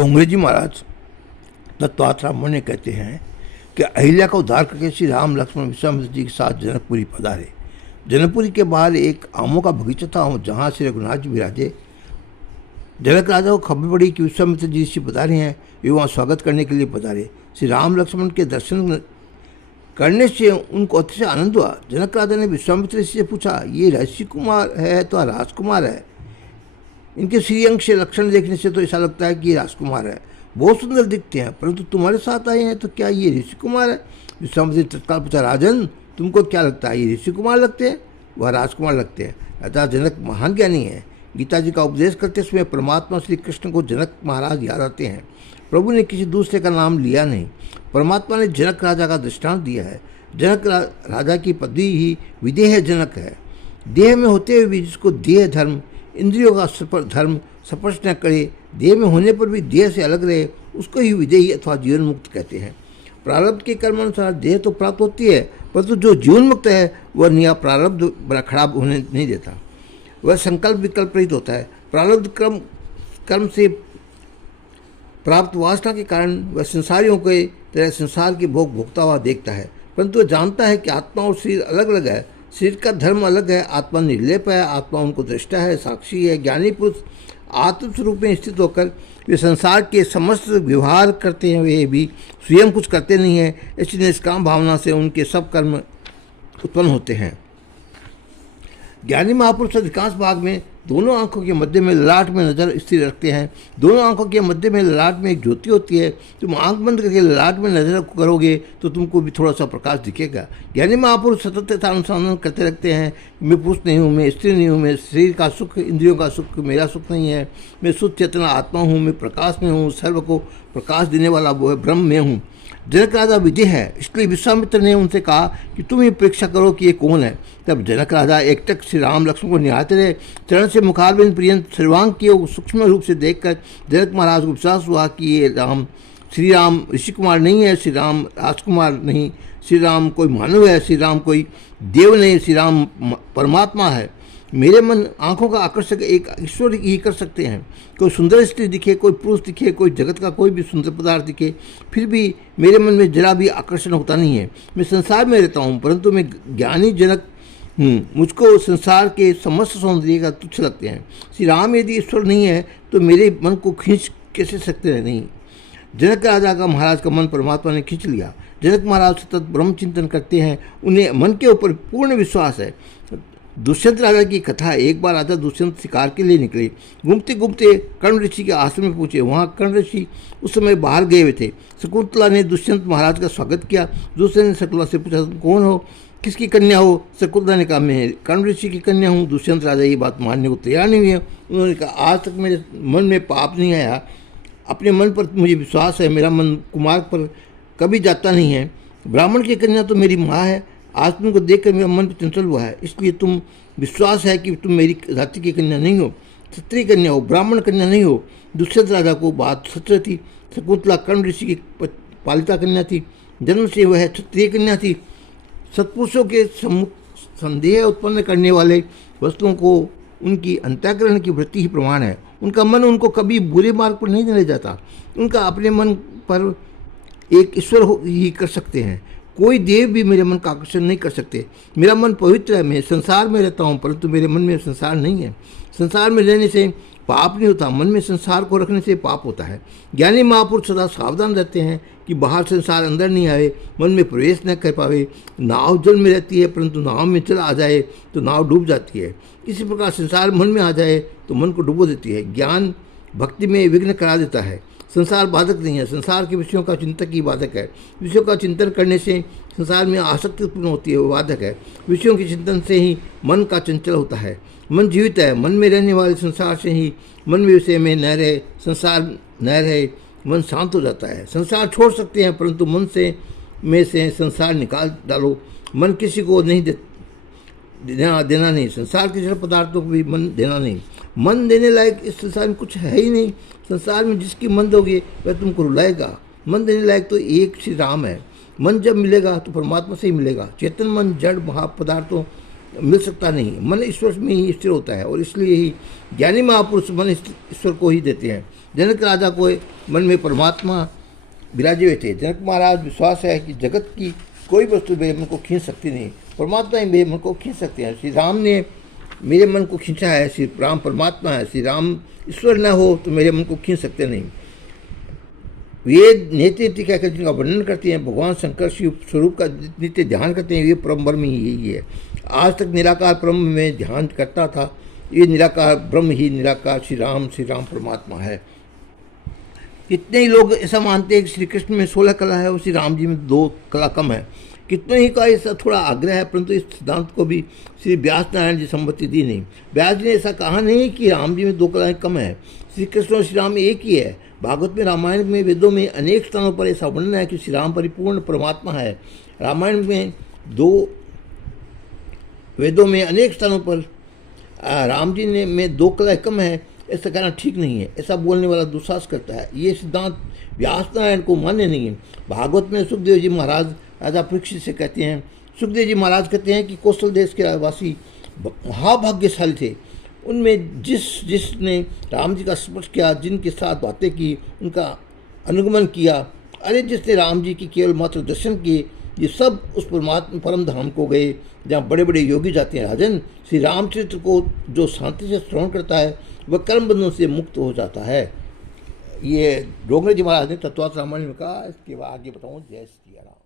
डोंगरे जी महाराज तत्वात ब्राह्मण ने कहते हैं कि अहिल्या का उद्धार करके श्री राम लक्ष्मण विश्वामित्र जी के साथ जनकपुरी पधारे। जनकपुरी के बाहर एक आमों का बगीचा था जहाँ श्री रघुनाथ जी विराजे। जनक राजा को खबर पड़ी कि विश्वामित्र जी ऋषि पधारे हैं। वे वहाँ स्वागत करने के लिए पधारे। श्री राम लक्ष्मण के दर्शन करने से उनको अतिशय आनंद हुआ। जनक राजा ने विश्वामित्र ऋषि से पूछा, ये ऋषि कुमार है तो राजकुमार है? इनके श्रीअंग से लक्षण देखने से तो ऐसा लगता है कि ये राजकुमार है, बहुत सुंदर दिखते हैं, परंतु तुम्हारे साथ आए हैं तो क्या ये ऋषि कुमार है? विश्वामित्र तत्काल पूछा, राजन तुमको क्या लगता है, ये ऋषि कुमार लगते हैं वह राजकुमार लगते हैं? अतः जनक महान ज्ञानी है। गीता जी का उपदेश करते समय परमात्मा श्री कृष्ण को जनक महाराज याद आते हैं। प्रभु ने किसी दूसरे का नाम लिया नहीं। परमात्मा ने जनक राजा का दृष्टांत दिया है। जनक राजा की पदवी ही विदेह जनक है। देह में होते हुए भी जिसको देह धर्म, इंद्रियों का धर्म स्पर्श न करे, देह में होने पर भी देह से अलग रहे, उसको ही विदेही अथवा जीवन मुक्त कहते हैं। प्रारब्ध के कर्मानुसार देह तो प्राप्त होती है, परंतु जो जीवन मुक्त है वह निया प्रारब्ध खराब होने नहीं देता। वह संकल्प विकल्प रहित होता है। प्रारब्ध कर्म से प्राप्त वासना के कारण वह संसारियों के तरह संसार के भोग भोगता हुआ देखता है, परंतु वह जानता है कि आत्मा और शरीर अलग अलग है। शरीर का धर्म अलग है, आत्मा निर्लेप है, आत्मा उनको दृष्टा है, साक्षी है। ज्ञानी पुरुष आत्मस्वरूप में स्थित होकर वे संसार के समस्त व्यवहार करते हैं, वे भी स्वयं कुछ करते नहीं हैं। इसलिए निष्काम भावना से उनके सब कर्म उत्पन्न होते हैं। ज्ञानी महापुरुष अधिकांश भाग में दोनों आंखों के मध्य में ललाट में नजर स्थिर रखते हैं। दोनों आंखों के मध्य में ललाट में एक ज्योति होती है। तुम आंख बंद करके ललाट में नजर करोगे तो तुमको भी थोड़ा सा प्रकाश दिखेगा। ज्ञानी महापुरुष सतत अनुसंधान करते रहते हैं, मैं पुरुष नहीं हूँ, मैं स्त्री नहीं हूँ, मैं शरीर का सुख, इंद्रियों का सुख मेरा सुख नहीं है, मैं शुद्ध चेतना आत्मा हूँ, मैं प्रकाश में हूँ, सर्व को प्रकाश देने वाला वो है ब्रह्म में हूँ। जनक राजा विजय है, इसलिए विश्वामित्र ने उनसे कहा कि तुम ही परीक्षा करो कि ये कौन है। तब जनक राजा एकटक श्री राम लक्ष्मण को निहारते रहे। चरण से मुखारबिंद पर्यंत सर्वांग की सूक्ष्म रूप से देखकर जनक महाराज को विश्वास हुआ कि ये श्री राम ऋषि कुमार नहीं है, श्री राम राजकुमार नहीं, श्री राम कोई मानव है, श्री राम कोई देव नहीं, श्री राम परमात्मा है। मेरे मन आंखों का आकर्षक एक ईश्वर ही कर सकते हैं। कोई सुंदर स्त्री दिखे, कोई पुरुष दिखे, कोई जगत का कोई भी सुंदर पदार्थ दिखे, फिर भी मेरे मन में जरा भी आकर्षण होता नहीं है। मैं संसार में रहता हूँ, परंतु मैं ज्ञानी जनक हूँ, मुझको संसार के समस्त सौंदर्य का तुच्छ लगते हैं। श्री राम यदि ईश्वर नहीं है तो मेरे मन को खींच कैसे सकते हैं? नहीं। जनक राजा का महाराज का मन परमात्मा ने खींच लिया। जनक महाराज सतत ब्रह्म चिंतन करते हैं, उन्हें मन के ऊपर पूर्ण विश्वास है। दुष्यंत राजा की कथा। एक बार राजा दुष्यंत शिकार के लिए निकले। घूमते घूमते कर्ण ऋषि के आश्रम में पहुंचे। वहां कर्ण ऋषि उस समय बाहर गए हुए थे। शकुंतला ने दुष्यंत महाराज का स्वागत किया। दुष्यंत ने शकुंतला से पूछा, तुम कौन हो, किसकी कन्या हो? शकुंतला ने कहा, मैं कर्ण ऋषि की कन्या हूँ। दुष्यंत राजा ये बात मानने को तैयार नहीं हुए। उन्होंने कहा, आज तक मेरे मन में पाप नहीं आया, अपने मन पर मुझे विश्वास है, मेरा मन कुमार्ग पर कभी जाता नहीं है। ब्राह्मण की कन्या तो मेरी माँ है, आज तुमको देखकर मेरा मन चंचल हुआ है, इसलिए तुम विश्वास है कि तुम मेरी जाति की कन्या नहीं हो, क्षत्रिय कन्या हो, ब्राह्मण कन्या नहीं हो। दुष्यंत राजा को बात सच थी। शकुंतला कर्ण ऋषि की पालिता कन्या थी, जन्म से वह क्षत्रिय कन्या थी। सत्पुरुषों के संदेह उत्पन्न करने वाले वस्तुओं को उनकी अंतःकरण की वृत्ति ही प्रमाण है। उनका मन उनको कभी बुरे मार्ग पर नहीं ले जाता। उनका अपने मन पर एक ईश्वर ही कर सकते हैं, कोई देव भी मेरे मन का आकर्षण नहीं कर सकते। मेरा मन पवित्र है, मैं संसार में रहता हूँ, परंतु मेरे मन में संसार नहीं है। संसार में रहने से पाप नहीं होता, मन में संसार को रखने से पाप होता है। ज्ञानी महापुरुष सदा सावधान रहते हैं कि बाहर संसार अंदर नहीं आए, मन में प्रवेश न कर पावे। नाव जल में रहती है, परंतु नाव में चल आ जाए तो नाव डूब जाती है। इसी प्रकार संसार मन में आ जाए तो मन को डुबो देती है। ज्ञान भक्ति में विघ्न करा देता है। संसार बाधक नहीं है, संसार के विषयों का चिंतक ही बाधक है। विषयों का चिंतन करने से संसार में आसक्ति उत्पन्न होती है, वो बाधक है। विषयों के चिंतन से ही मन का चंचल होता है। मन जीवित है, मन में रहने वाले संसार से ही मन में विषय में न रहे, संसार न रहे, मन शांत हो जाता है। संसार छोड़ सकते हैं, परंतु मन से संसार निकाल डालो। मन किसी को नहीं देना नहीं, संसार के जड़ पदार्थों को भी मन देना नहीं। मन देने लायक इस संसार में कुछ है ही नहीं। संसार में जिसकी मन दोगे वह तुमको रुलाएगा। मन देने लायक तो एक श्री राम है। मन जब मिलेगा तो परमात्मा से ही मिलेगा। चेतन मन जड़ महापदार्थों मिल सकता नहीं। मन ईश्वर में ही स्थिर होता है और इसलिए ही ज्ञानी महापुरुष मन ईश्वर को ही देते हैं। जनक राजा को मन में परमात्मा विराजे हुए थे। जनक महाराज विश्वास है कि जगत की कोई वस्तु मेरे मन को खींच सकती नहीं, परमात्मा ही मेरे मन को खींच सकते हैं। श्री राम ने मेरे मन को खींचा है, श्री राम परमात्मा है, श्री राम ईश्वर न हो तो मेरे मन को खींच सकते नहीं। वेद नित्य नित्य कहकर जिनका वर्णन करते हैं, भगवान शंकर शिव स्वरूप का नित्य ध्यान करते हैं, ये परम ब्रह्म ही यही है। आज तक निराकार ब्रह्म में ध्यान करता था, ये निराकार ब्रह्म ही निराकार श्री राम परमात्मा है। कितने ही लोग ऐसा मानते हैं कि श्री कृष्ण में 16 कला है और श्री राम जी में 2 कला कम है। कितने ही का ऐसा थोड़ा आग्रह है, परंतु इस सिद्धांत को भी श्री व्यास नारायण जी सम्मति दी नहीं। व्यास जी ने ऐसा कहा नहीं कि राम जी में 2 कलाएँ कम है। श्री कृष्ण और श्री राम एक ही है। भागवत में, रामायण में, वेदों में अनेक स्थानों पर ऐसा वर्णन है कि श्री राम परिपूर्ण परमात्मा है। रामायण में वेदों में अनेक स्थानों पर राम जी ने में 2 कलाएँ कम है, ऐसा कहना ठीक नहीं है। ऐसा बोलने वाला दुस्साहस करता है। ये सिद्धांत व्यास नारायण को मान्य नहीं है। भागवत में सुखदेव जी महाराज राजा परीक्षित से कहते हैं, सुखदेव जी महाराज कहते हैं कि कौशल देश के वासी महाभाग्यशाली थे। उनमें जिसने राम जी का स्पर्श किया, जिनके साथ बातें की, उनका अनुगमन किया, अरे जिसने राम जी की केवल मात्र दर्शन किए, ये सब उस परमात्मा परम धाम को गए जहाँ बड़े बड़े योगी जाते हैं। राजन, श्री रामचरित्र को जो शांति से श्रवण करता है वह कर्म बंधनों से मुक्त हो जाता है। ये डोंगरे जी महाराज ने तत्वार्थ रामायण में कहा। इसके बाद आगे बताऊँ। जय श्री राम।